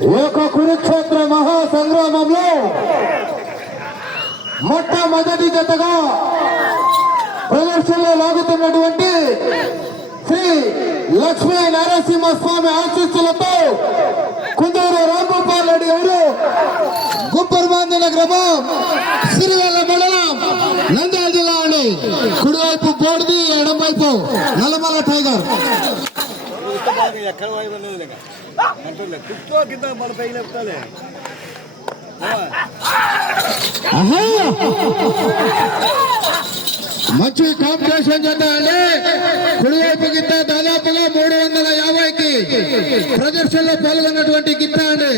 ఈ యొక్క కురుక్షేత్ర మహాసంగ్రామంలో మొట్టమొదటి జతగా ప్రదర్శనలో లాగుతున్నటువంటి శ్రీ లక్ష్మీ నరసింహస్వామి ఆశీస్సులతో కుందూరు రాంగోపాల్ రెడ్డి గారు గుప్పర్మాందిన గ్రామం సిరివెల్ల మండలం నంద్యాల జిల్లా అండి. కుడివైపు బోడిది ఎడంవైపు నల్లమల్ల టైగర్. ఎక్కడ మంచి కాంపిటీషన్ చేద్దామండి కుడివైపు గిత్త దాదాపుగా మూడు వందల యాభైకి ప్రదర్శనలో పాల్గొన్నటువంటి గిత్త అండి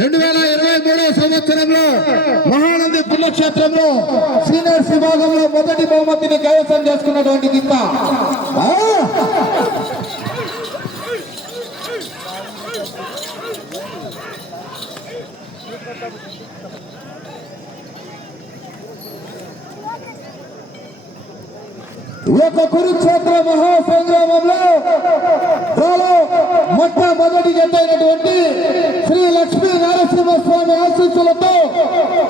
రెండు వేల ఇరవై మూడవ సంవత్సరంలో మహానంది పుణ్యక్షేత్రంలో సీనియర్స్ విభాగంలో మొదటి బహుమతిని కైవసం చేసుకున్నటువంటి గిత్త. ఈ యొక్క కురుక్షేత్ర మహాసంగ్రామంలో డ్రాలో మొట్టమొదటి జత అయినటువంటి శ్రీ లక్ష్మీ నరసింహస్వామి ఆశీస్సులతో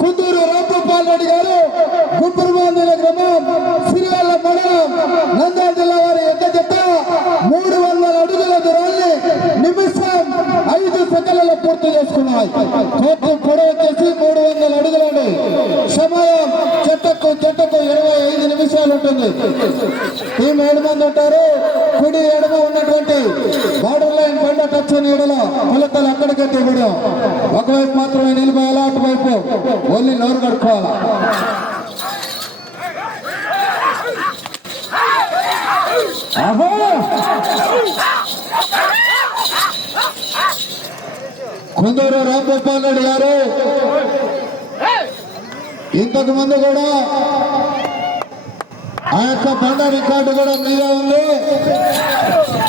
కుందూరు రాంగోపాల్ రెడ్డి గారు గుంపురుమాందిన గ్రామం సిరివల్ల మండలం నంద్యాల జిల్లా వారి ఎద్ద జత మూడు వందల అడుగుల దూరాన్ని నిమిషం ఐదు సెకండ్లలో పూర్తి చేసుకున్నాయి. కోపం పొడవు జట్టకు జట్టుకు ఇరవై ఐదు నిమిషాలు ఉంటుంది. ఈ ఏడు మంది ఉంటారు. కుడి ఎడమ ఉన్నటువంటి బార్డర్ లైన్ బండ టచ్ అని ఎడల కొలతలు అక్కడికే దిగడం ఒకవైపు మాత్రమే నిలిపోయాలా అటువైపు ఓన్లీ నోరు కడుక్కోవాలా. కుందూరు రామ్ గోపాల్ రెడ్డి గారు ఇంతకు ముందు కూడా ఆ యొక్క బండ రికార్డు కూడా మీరే ఉంది.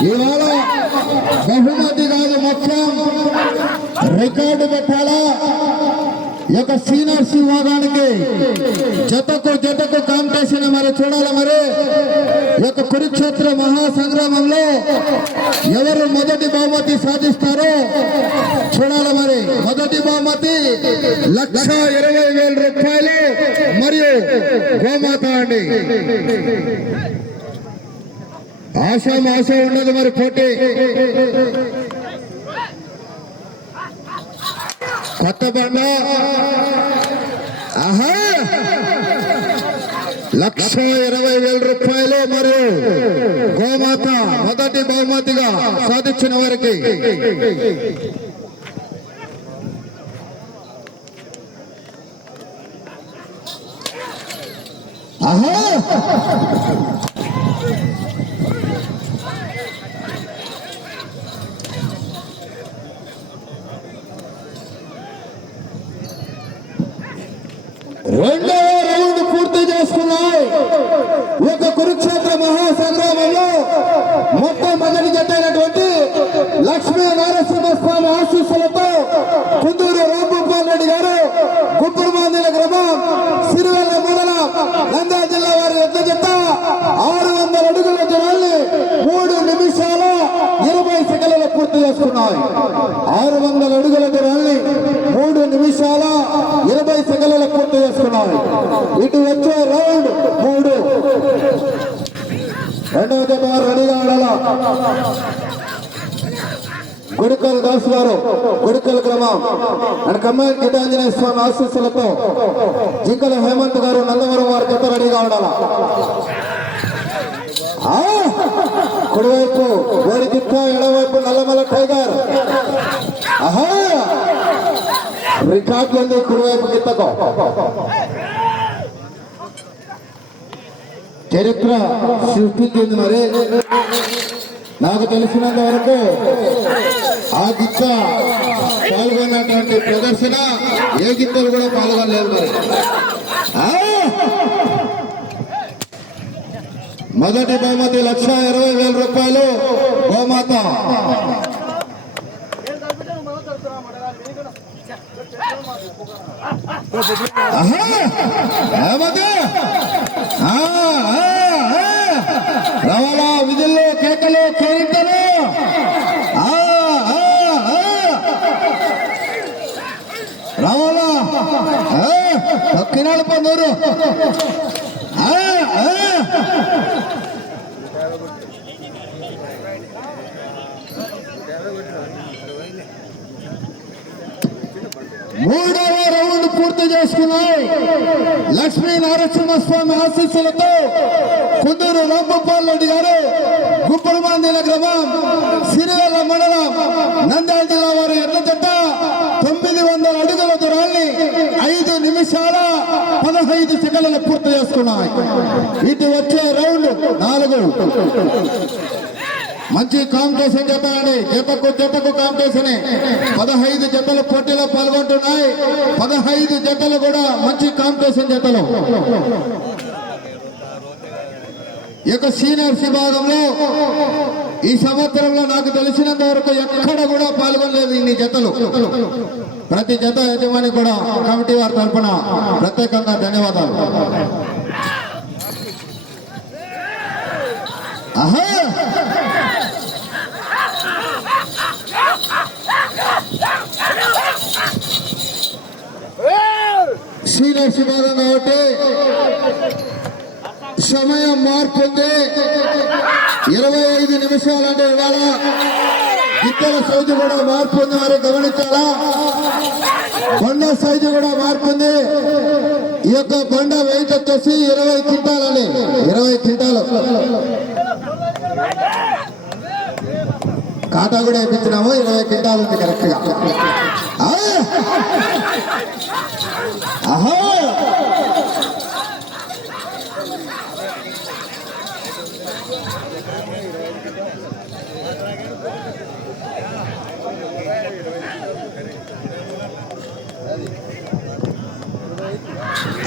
ఇవాళ బహుమతి కాదు మొత్తం రికార్డు పెట్టాలా? యొక్క సీనియర్స్ విభాగానికి జతకు జతకు కాంపిటీషన్ మరి చూడాలి మరి. యొక్క కురుక్షేత్ర మహాసంగ్రామంలో ఎవరు మొదటి బహుమతి సాధిస్తారో చూడాలి మరి. మొదటి బహుమతి లక్ష ఇరవై వేల రూపాయలు మరియు గోమాత అండి. ఆశ ఆశ ఉండదు మరి పోటీ. కొత్త బండ ఆహా! లక్ష ఇరవై వేల రూపాయలు మరియు గోమాత మొదటి బహుమతిగా సాధించిన వారికి. ఆహా రెండవ రౌండ్ పూర్తి చేసుకున్నాయి ఈ యొక్క కురుక్షేత్ర మహాసంగ్రామంలో మొట్టమొదటి జత అయినటువంటి లక్ష్మీ నరసింహస్వామి ఆశీస్సులతో కుందూరు రాంగోపాల్ రెడ్డి గారు గుప్పరమాందిల గ్రామం సిరివెల్ల మండలం నంద్యాల జిల్లా వారి యొక్క జత ఆరు వందల అడుగుల జనాల్ని మూడు నిమిషాలు పూర్తి చేసుకున్నాయి ఆరు వందల అడుగుల దూరాన్ని మూడు నిమిషాల ఇరవై సెకండ్ల పూర్తి చేసుకున్నాయి ఇటు వచ్చే రౌండ్ మూడు. రెండవ జత వారు రెడీగా ఆడాల గుడికల్ దాస్ గారు గుడికల్ గ్రామం. అండ్ కమ్మాయి గీతాంజనేయ స్వామి ఆశీస్సులతో జింకల హేమంత్ గారు నందవరం వారి జత రెడీగా ఆడాల కుడివైపు వేడి తిప్ప ఎడవైపు నల్లమల టైగర్. ఆహా! రికార్డు ఉంది కుడివైపు గిత్తకు. చరిత్ర సృష్టించింది మరి. నాకు తెలిసినంత వరకు ఆ గిత్త పాల్గొన్నటువంటి ప్రదర్శన ఏ గిత్తలు కూడా పాల్గొనలేదు మరి. మొదటి బహుమతి లక్ష ఇరవై వేల రూపాయలు గోమాత. రవాణా విధుల్లో కేకలు కోరింతలు. రవాణా తొక్కినాడు పందూరు మూడవ రౌండ్ పూర్తి చేసుకున్నాయి. లక్ష్మీ నరసింహస్వామి ఆశీస్సులతో కుందూరు రాంగోపాల్ రెడ్డి గారు గుప్పలమాందిల గ్రామం సిరివెల్ల మండలం నంద్యాల జిల్లా వారి ఎడ్ల జట్ట తొమ్మిది వందల అడుగుల దూరాన్ని ఐదు నిమిషాల పదహైదు సెకండ్లు పూర్తి చేసుకున్నాయి. ఇటు వచ్చే రౌండ్ నాలుగు. మంచి కాంపిటీషన్ జత అండి జతకు జతకు కాంపిటీషన్. పదహైదు జతలు పోటీలో పాల్గొంటున్నాయి. పదహైదు జతలు కూడా మంచి కాంపిటీషన్ జతలు ఈ యొక్క సీనియర్స్ విభాగంలో ఈ సంవత్సరంలో నాకు తెలిసినంత వరకు ఎక్కడ కూడా పాల్గొనలేదు ఇన్ని జతలు ప్రతి జత యజమాని కూడా కమిటీ వారి తరఫున ప్రత్యేకంగా ధన్యవాదాలు. ఆహా సీనియర్స్ మాధవ్ కాబట్టి సమయం మార్పు ఉంది ఇరవై ఐదు నిమిషాలు అంటే ఇవాళ ఇతర సైజు కూడా మార్పు ఉంది మరి గమనించాలా? బండ సైజు కూడా మార్పు ఉంది ఈ యొక్క బండ వెయిట్ వచ్చేసి ఇరవై క్వింటాలని ఇరవై క్వింటాలు. కాటా కూడా వేయించినాము. ఇరవై క్వింటాలు ఉంది కరెక్ట్గా గా ఆ! ఆహా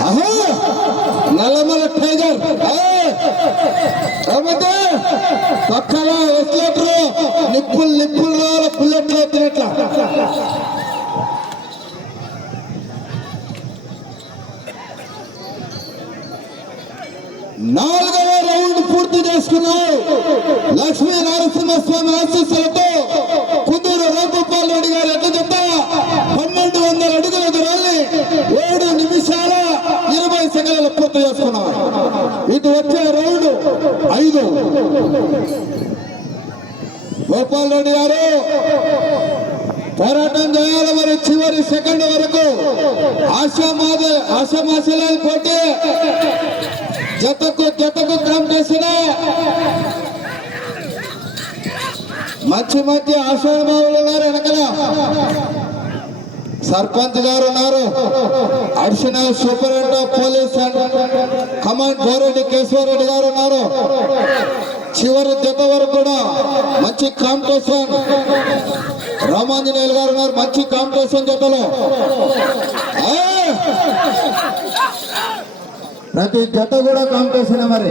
ఆహా నల్లమల టైగర్ ఏమంటే పక్కన ఎస్లేటర్ నిప్పులు నిప్పులు రావాలి బుల్లెట్లు ఎత్తినట్ల నాలుగవ రౌండ్ పూర్తి చేసుకున్నాయి లక్ష్మీ నరసింహస్వామి ఆశీస్సులతో కుదూరు రామగోపాల్ రెడ్డి గారు ఎట్లా చెప్తా పన్నెండు వందల అడుగుల దూరాన్ని ఏడు నిమిషాల ఇరవై సెకండ్లు పూర్తి చేసుకున్నారు ఇది వచ్చే రౌండ్ ఐదు. గోపాల్ రెడ్డి గారు పోరాటం చేయాలి మరి చివరి సెకండ్ వరకు. ఆశామాద ఆశామాసలాలు పోటీ జతకు జతకు కాంపిటీషన్ మంచి మంచి ఆశాబాబులు ఉన్నారు వెనకల. సర్పంచ్ గారు ఉన్నారు. Additional superintendent police and command Goreddy Keshavareddy garu ఉన్నారు. చివరి జత వరకు కూడా మంచి కాంపిటీషన్. రామాంజనేయులు గారు ఉన్నారు మంచి కాంపిటీషన్ జతలో. ప్రతి జత కూడా కాంపిటీషన్ మరి?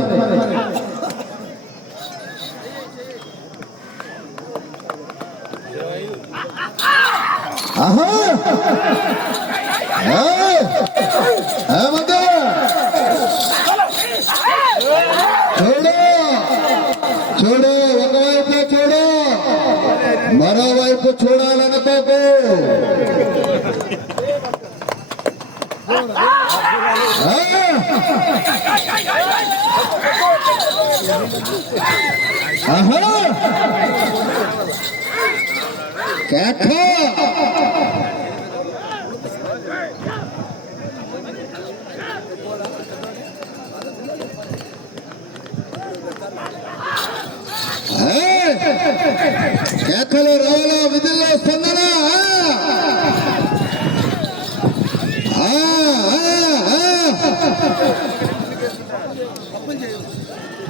చూడు చూడు ఒకవైపు చూడు మరోవైపు చూడాలనుకోకు. Hey! కేక ఏయ్! కేకలు రావాలా విధుల్లో స్పందన ఆ, ఆ, ఆ. తప్పులు చేయకుంటే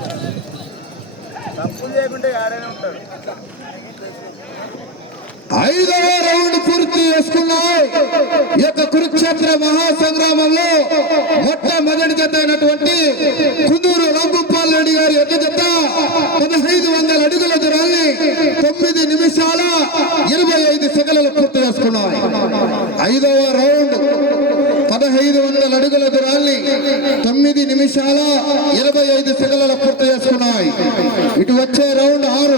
ఆడనే ఉంటాడు ఐదవ రౌండ్ పూర్తి చేసుకున్నాయి. ఈ యొక్క కురుక్షేత్ర మహాసంగ్రామంలో మొట్టమొదటి జత అయినటువంటి కుదూరు రాంగోపాల్ రెడ్డి గారి ఎడ్ల జత పదహైదు వందల అడుగుల దూరాన్ని తొమ్మిది నిమిషాల ఇరవై ఐదు సెకండ్లు పూర్తి చేసుకున్నాయి. ఐదవ రౌండ్ పదహైదు వందల అడుగుల దూరాన్ని తొమ్మిది నిమిషాల ఇరవై ఐదు సెకండ్ల పూర్తి చేసుకున్నాయి. ఇటు వచ్చే రౌండ్ ఆరు.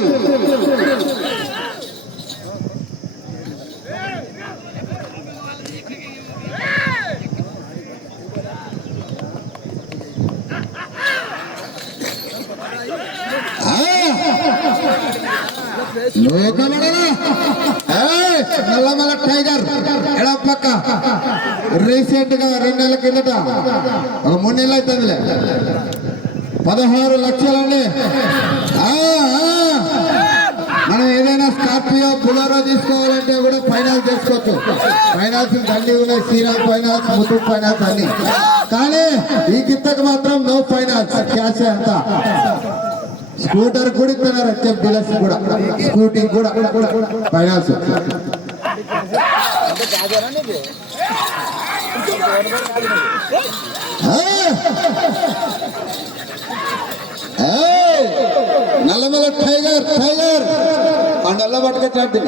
రీసెంట్గా రెండు నెలల కిందట ఒక మూడు నెలలు అవుతుందిలే పదహారు లక్షలండి ఆ, మనం ఏదైనా స్కార్పియో బులోరో తీసుకోవాలంటే కూడా ఫైనాన్స్ చేసుకోవచ్చు. ఫైనాన్స్ అన్ని ఉన్నాయి. శ్రీరామ్ ఫైనాన్స్ ముత్తూట్ ఫైనాన్స్ అన్ని. కానీ ఈ గిత్తకు మాత్రం నో ఫైనాన్స్ క్యాష్ అంతా. స్కూటర్ కూడా ఇస్తున్నారు బిలస్ కూడా. స్కూటీ కూడా. ఫైనాన్స్. Nallamala tiger tiger! ఆ నల్ల పట్టుకొచ్చాడు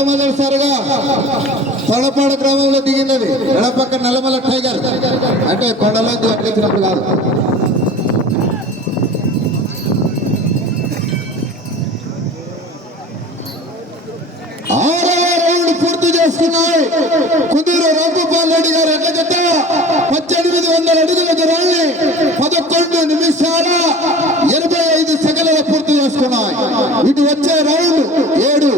మొట్టమొదటిసారిగా తొడపాడు గ్రామంలో దిగినది ఎడపక్క నల్లమల టైగర్. అంటే కొండలో వచ్చినప్పుడు కాదు. ఆరవ రౌండ్ పూర్తి చేస్తున్నాయి. కుదూరు రాఘగోపాల్ రెడ్డి గారు ఎట్ల జత పద్దెనిమిది వందల అడుగుల దూరాన్ని పదకొండు నిమిషాల ఎనభై ఐదు సెకండ్ల పూర్తి చేసుకున్నాయి ఇటు వచ్చే రౌండ్ ఏడు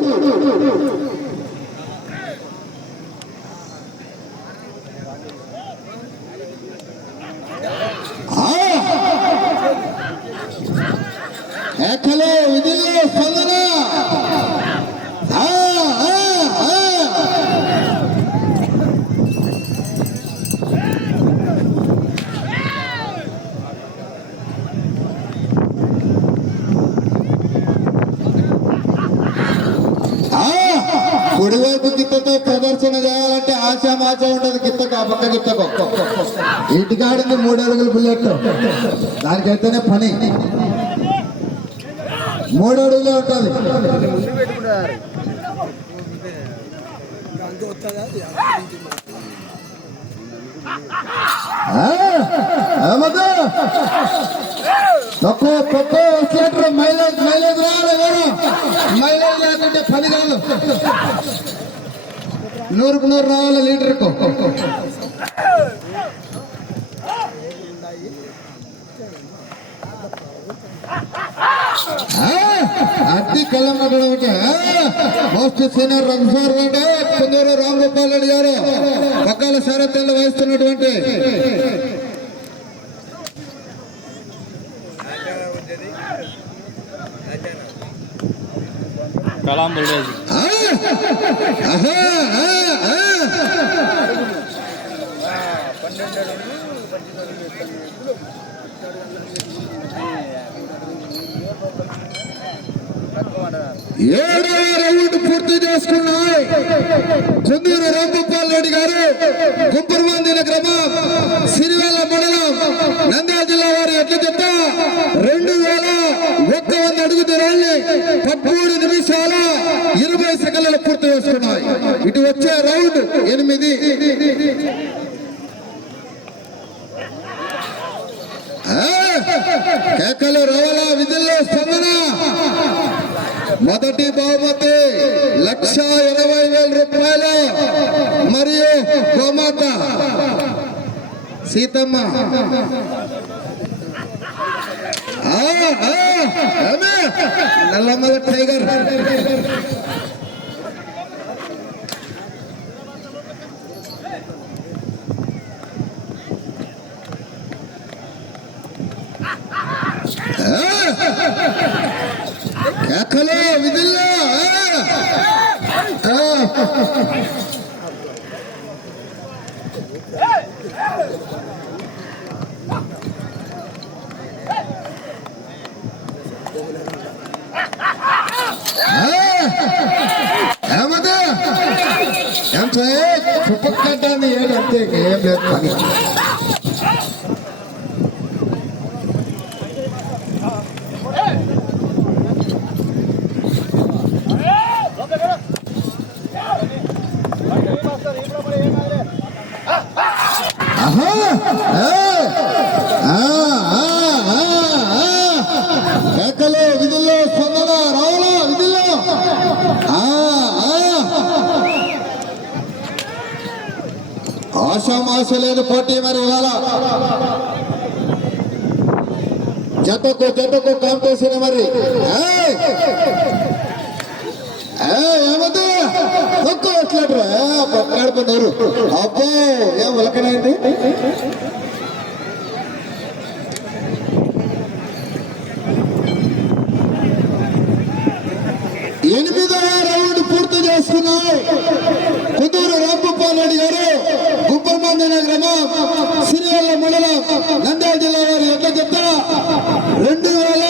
ఆ! ఏకలో విధుల్లో స్పందన ఆ, ఆ, ఆ. ఆ, కుడివైపు గిత్తతో ప్రదర్శన చేయాలంటే ఆశామాచ ఉండదు గిత్తకు ఆ మూడు అడుగులు బుల్లెట్. దానికైతేనే పని. మూడు అడుగులే ఉంటుంది. తక్కువ తక్కువ వచ్చేటప్పుడు మైలేజ్ మైలేజ్ రావాలి వేరు మైలేజ్ లేకుంటే పని కాదు. నూరుకు నూరు రావాలి లీటర్కు. ఆ, అద్దె కళ్ళం అక్కడ ఒకటి. మోస్ట్ సీనియర్ రంగసార్ అంటే కుందూరు రామగోపాల్ రెడ్డి గారు పక్కల సారథ్యంలో వహిస్తున్నటువంటి. కలాం బుల్డేజ్ ఆ, ఆహా, ఆ, ఆ. ఏడవ రౌండ్ పూర్తి చేసుకున్నాయి. చందూరు రామగోపాల్ రెడ్డి గారు గుంపర్మందిన క్రమం సిరివేల మండలం నంద్యాల జిల్లా వారి ఎట్ల చెత్త రెండు వేల ఒక్క వంద అడుగు దూరాన్ని పదమూడు నిమిషాల ఇరవై సెకండ్లు పూర్తి చేసుకున్నాయి. ఇటు వచ్చే రౌండ్ ఎనిమిది ఆ, కేకలు రవల విధుల్లో స్పందన. మొదటి బహుమతి లక్ష ఇరవై వేల రూపాయలు. మరియు గోమాత సీతమ్మ. ఆ, టైగర్. కేకలు విధుల్లో ఆ. ఆ. ఏమదా ఏం చుప్పక్కడ్డాన్ని ఏడు అంతే ఏం లేదు పని ఎక్కలో విధుల్లో స్పందన రావులో విధుల్లో ఆశామాస లేని పోటీ మరి ఇవాళ. జతకు జతకు కాంపిటీషన్ మరి. ఒక్క వస్తున్నాడు పక్కడుకున్నారు అబ్బో ఏం ఉలకనైంది ఎనిమిదవ రౌండ్ పూర్తి చేసుకున్నాం కుదూరు రాంపపాలరెడ్డి గారు గుప్పమందిన గ్రామం సిరివల్ల మండలం నంద్యాల జిల్లా వారి యొక్క చెత్త. రెండు వేల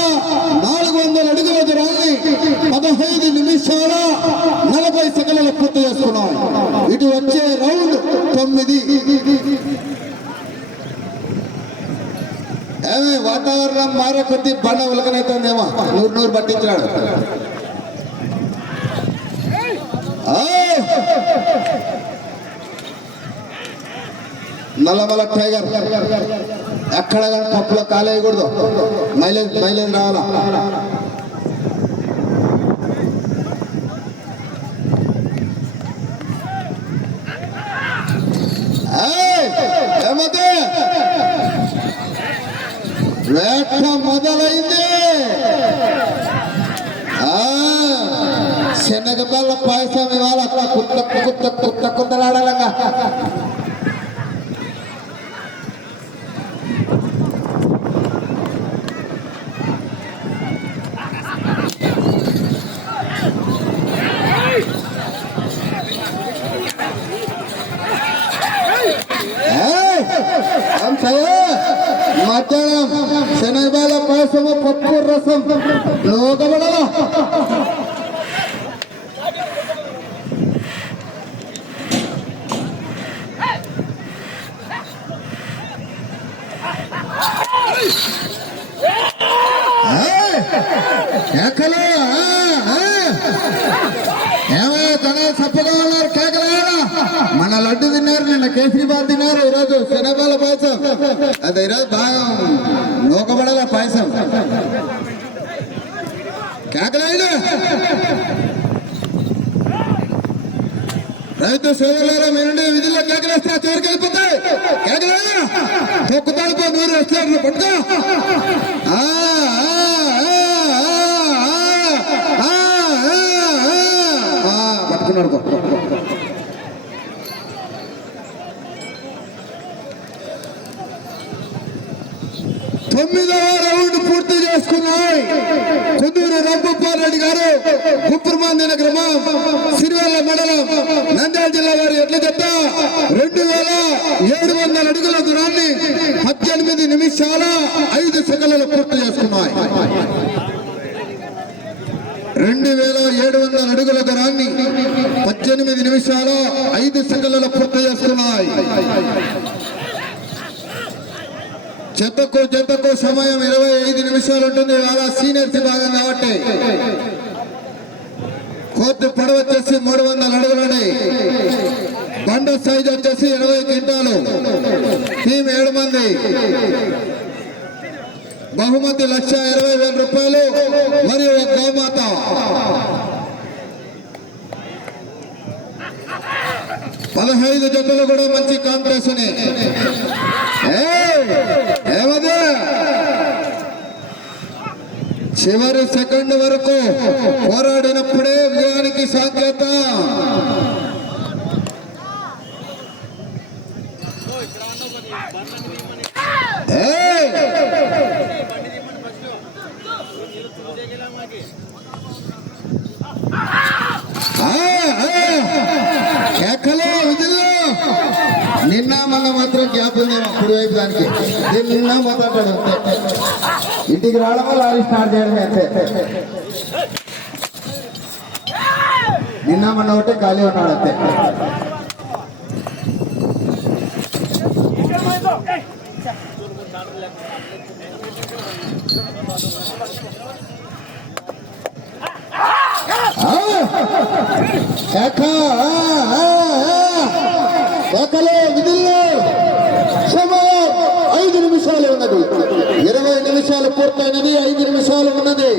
నాలుగు వందల అడుగుల దూరాన్ని పదహైదు నిమిషాల నలభై సెకండ్లు పూర్తి చేసుకున్నాం ఇటు వచ్చే రౌండ్ తొమ్మిది. ఏమే వాతావరణం మారే కొద్దీ బండ ఉలకనైతుందేమో. నూరు నూరు పట్టించినాడు. నల్లమల టైగర్. ఎక్కడ కానీ పప్పులో కాలేయకూడదు. మైలేజ్ మైలేజ్ రావాలా? వేట మొదలైంది ఆ, శనగబల్ల పాయసం ఇవాళ కుత్త కుత్త కుత్త కుత్తలాడాలంగా సోదరులారా మీ నుండి విధుల్లో కేకలేస్తే చివరికి వెళ్ళిపోతాయి. కేకలేదా తొక్కుతాడు మీరు వస్తారు పట్టుకో. ఆ, పట్టుకున్నాడు తొమ్మిదవ రౌండ్ పూర్తి చేసుకున్నాయి. కుదూరు రంపప్పారెడ్డి గారు గుప్రమాందిన గ్రామం సిరివెల్ల మండలం నంద్యాల జిల్లా వారు ఎట్ల చెప్తా రెండు వేల ఏడు వందల అడుగుల దూరాన్ని పద్దెనిమిది నిమిషాల ఐదు సెకండ్లలో పూర్తి చేసుకున్నాయి. రెండు వేల ఏడు వందల అడుగుల దూరాన్ని పద్దెనిమిది నిమిషాల ఐదు సెకండ్లలో పూర్తి చేస్తున్నాయి జతకు జతకు సమయం ఇరవై ఐదు నిమిషాలు ఉంటుంది. అలా సీనియర్స్ భాగం కాబట్టి కోర్టు పొడవు వచ్చేసి మూడు వందల అడుగులని. బండ సైజ్ వచ్చేసి ఇరవై క్వింటాలు. టీం ఏడు మంది. బహుమతి లక్ష ఇరవై వేల రూపాయలు మరియు ఒక గోమాత. పదహైదు జతలు కూడా మంచి కాంపిటీషన్ చివరి సెకండ్ వరకు పోరాడినప్పుడే విజయానికి సాధ్యత కేకలే విధులు నిన్న మన మాత్రం గ్యాప్ ఉంది అప్పుడు వైపు దానికి. నేను నిన్న మాట్లాడాడు అంతే. ఇంటికి రావడమో లారీ స్టార్ట్ చేయడమే అంతే. నిన్న మొన్న ఒకటే ఖాళీ ఉన్నాడు అంతే. ఒకలే విధుల్లో నిమిషాలు పూర్తయినది ఐదు నిమిషాలు ఉన్నది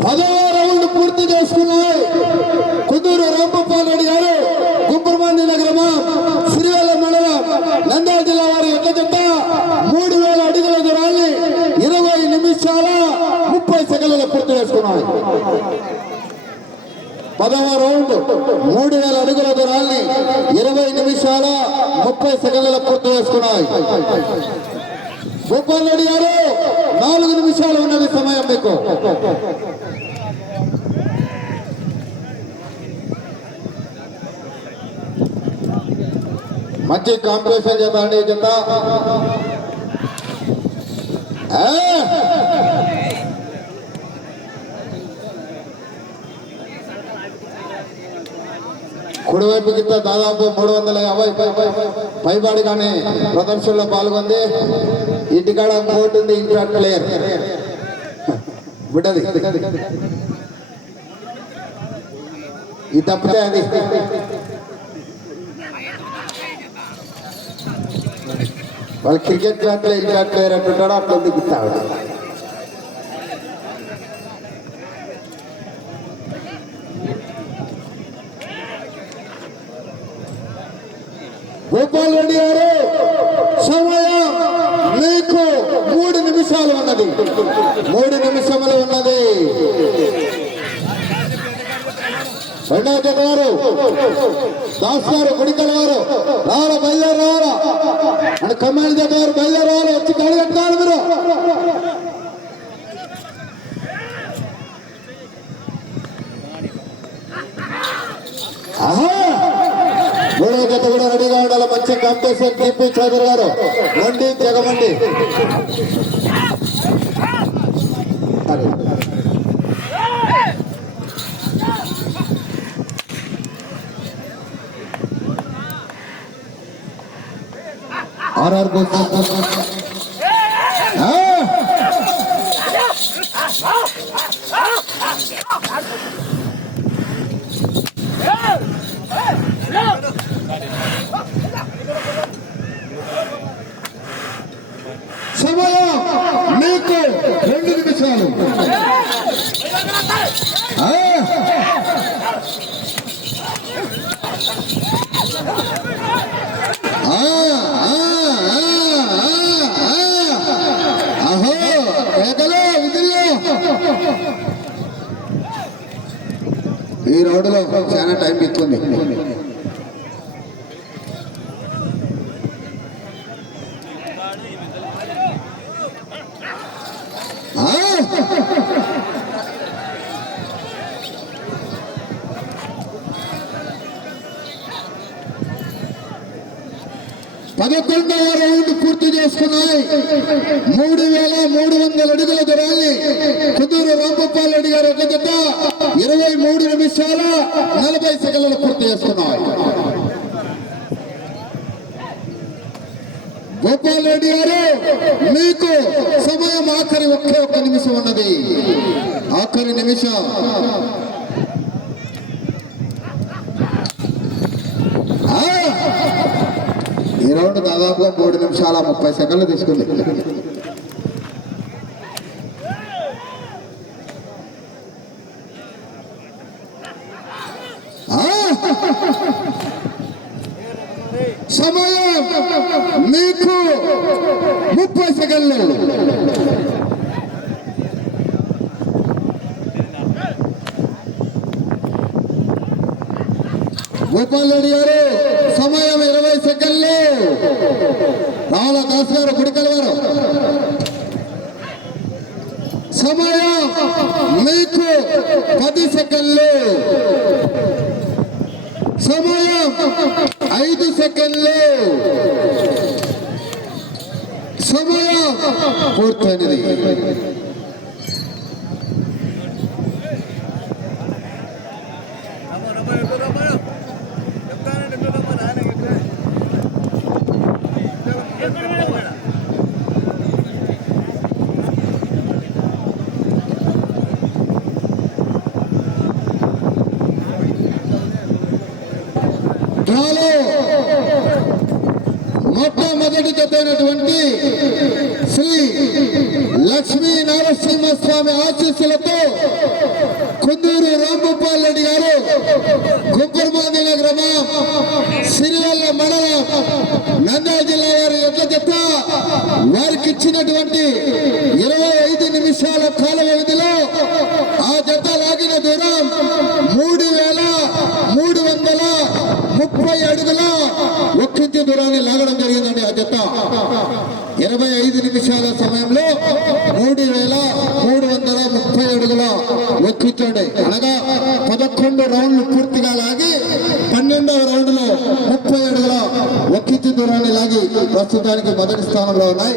పదవారు పదవ రౌండ్ మూడు వేల అడుగుల దూరాన్ని ఇరవై నిమిషాల ముప్పై సెకండ్ల పూర్తి చేసుకున్నాయి. గోపాల్ రెడ్డి గారు నాలుగు నిమిషాలు ఉన్నది సమయం మీకు. మంచి కాంపిటీషన్ చేద్దామండి అండి జత. కుడివైపు కింద దాదాపు మూడు వందల యాభై పై- పై- పై- ప్రదర్శనలో పాల్గొంది. ఇంటికాడ కోర్టు ఉంది ఇంటి ప్లేయర్. బిడ్డది ఇది తప్పితే అది. వాళ్ళు క్రికెట్ క్లాస్లో ఇంటి ప్లేయర్ అంటుంటాడు అట్లా ఉంది గుర్తాడు గోపాల్ రెడ్డి గారు సమయం మీకు మూడు నిమిషాలు ఉన్నది మూడు నిమిషములు ఉన్నది రెండవ జత గారు దాస్ గారు గుడికల గారు రావాల బయలుదేరి రావాలా అని కమ్మాయి జత గారు బయలుదేరి రావాలి వచ్చి కడగట్టుకోవాలి మీరు. ఆహా! మూడవ జత కూడా రెడీగా ఉండాలి. మంచి కాంపిటీషన్ టీపీ చౌదరి గారు. మండి జగమండి. ఆర్ఆర్ గోల్ ఆ! సమయం మీకు రెండు నిమిషాలు ఆ! ఆ, ఆ, ఆ, ఆ, ఆ. అహో కేకలు విధులు ఈ రోడ్డులో చాలా టైం ఎక్కుంది పదకొండవ రౌండ్ పూర్తి చేసుకున్నాయి. మూడు వేల మూడు వందల అడుగుల దూరాన్ని కుదూరు రాంగోపాల్ రెడ్డి గారు ఒక జత. ఇరవై మూడు నలభై సెకండ్లు పూర్తి చేస్తున్నాయి. గోపాల్ రెడ్డి గారు మీకు సమయం ఆఖరి ఒకే ఒక్క నిమిషం ఉన్నది. ఆఖరి నిమిషం. ఈ రౌండ్ దాదాపుగా మూడు నిమిషాల ముప్పై సెకండ్లు తీసుకుంది ఆ! సమయం మీకు ముప్పై సెకండ్లు. గోపాల్ రెడ్డి గారు సమయం ఇరవై సెకండ్లు. రావుల దాస్ గారు గుడికల్ గారు సమయం మీకు పది సెకండ్లు. సమయం ఐదు సెకండ్లు. సమయం పూర్తయినది కబడి శ్రీ లక్ష్మీ నరసింహస్వామి ఆశీస్సులతో కుందూరు రాంగోపాల్ రెడ్డి గారు గుంకుర్మాదిన గ్రామం సిరివల్ల మండలం నంద్యాల జిల్లా వారి ఎట్ల చెత్త వారికి ఇచ్చినటువంటి ఇరవై ఐదు నిమిషాల కాల వ్యవధిలో ఆ జత లాగిన దూరం మూడు వేల మూడు వందల ముప్పై అడుగుల ఒక్కించే దూరాన్ని లాగడం నిమిషాల సమయంలో మూడు వేల మూడు వందల ముప్పై అడుగుల ఒక్కించండి అనగా పదకొండు రౌండ్లు పూర్తిగా లాగి పన్నెండవ రౌండ్లో ముప్పై అడుగుల ఒక్కిచ్చి దూరాన్ని లాగి ప్రస్తుతానికి మొదటి స్థానంలో ఉన్నాయి.